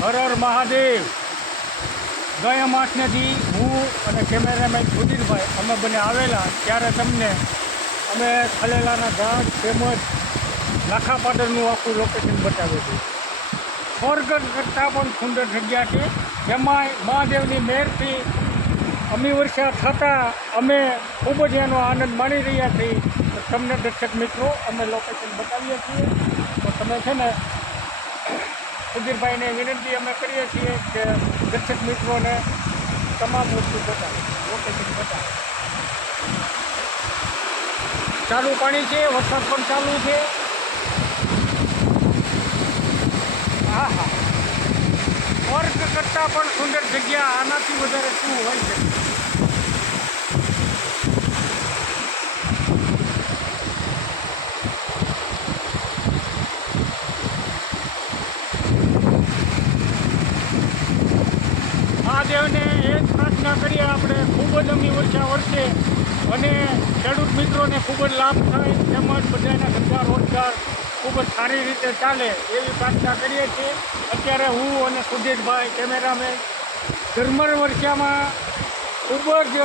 હર હર મહાદેવ। ગયા માસનેથી હું અને કેમેરામેન સુધીરભાઈ અમે બંને આવેલા ત્યારે તમને અમે ખલેલાના ઘાટ તેમજ લાખા પાદરનું આખું લોકેશન બતાવ્યું હતું। સ્વર્ગ કરતાં પણ સુંદર જગ્યા છે, જેમાં મહાદેવની મહેરથી અમી વર્ષા થતાં અમે ખૂબ જ એનો આનંદ માણી રહ્યા છીએ। તો તમને દર્શક મિત્રો અમે લોકેશન બતાવીએ છીએ, તો તમે છે ને સુધીરભાઈને વિનંતી અમે કરીએ છીએ કે દર્શક મિત્રોને તમામ વસ્તુ બતાવે, લોકેશન બતાવે। ચાલુ પાણી છે, વરસાદ પણ ચાલુ છે। હા હા, સ્વર્ગ કરતાં પણ સુંદર જગ્યા આનાથી વધારે શું હોય છે? મહાદેવને એ જ પ્રાર્થના કરીએ આપણે, ખૂબ જ અમી વર્ષા વરસે અને ખેડૂત મિત્રોને ખૂબ જ લાભ થાય, તેમજ બધાના ધંધા રોજગાર ખૂબ જ સારી રીતે ચાલે એવી પ્રાર્થના કરીએ છીએ। અત્યારે હું અને સુધીરભાઈ કેમેરામેન ઝરમર વર્ષામાં ખૂબ જ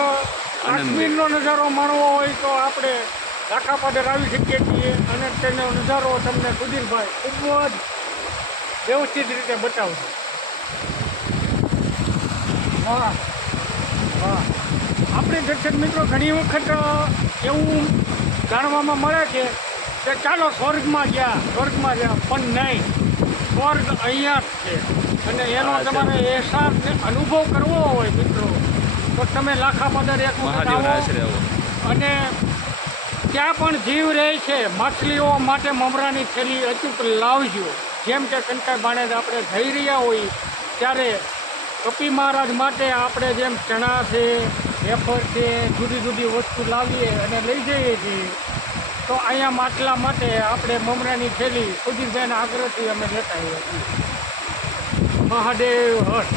કાશ્મીરનો નજારો માણવો હોય તો આપણે લાખા પાદર આવી શકીએ છીએ અને તેનો નજારો તમને સુધીરભાઈ ખૂબ જ વ્યવસ્થિત રીતે બતાવશે। હા હા, આપણે દર્શક મિત્રો ઘણી વખત એવું જાણવામાં મળે છે કે ચાલો સ્વર્ગમાં ગયા, પણ નહીં, સ્વર્ગ અહીંયા જ છે અને એનો તમારે અહેસાસ ને અનુભવ કરવો હોય મિત્રો તો તમે લાખા પાદર એક વખત આવો અને ત્યાં પણ જીવ રહે છે, માછલીઓ માટે મમરાની થેલી અચૂક લાવજો। જેમ કે કંકાઈ બાણે આપણે જઈ રહ્યા હોઈએ ત્યારે કપી મહારાજ માટે આપણે જેમ ચણા છે, વેફર છે, જુદી જુદી વસ્તુ લાવીએ અને લઈ જઈએ છીએ, તો અહીંયા માટલા માટે આપણે મમરાની થેલી સુધીરભાઈના આગ્રહથી અમે લેતા આવીએ છીએ। મહાદેવ હર।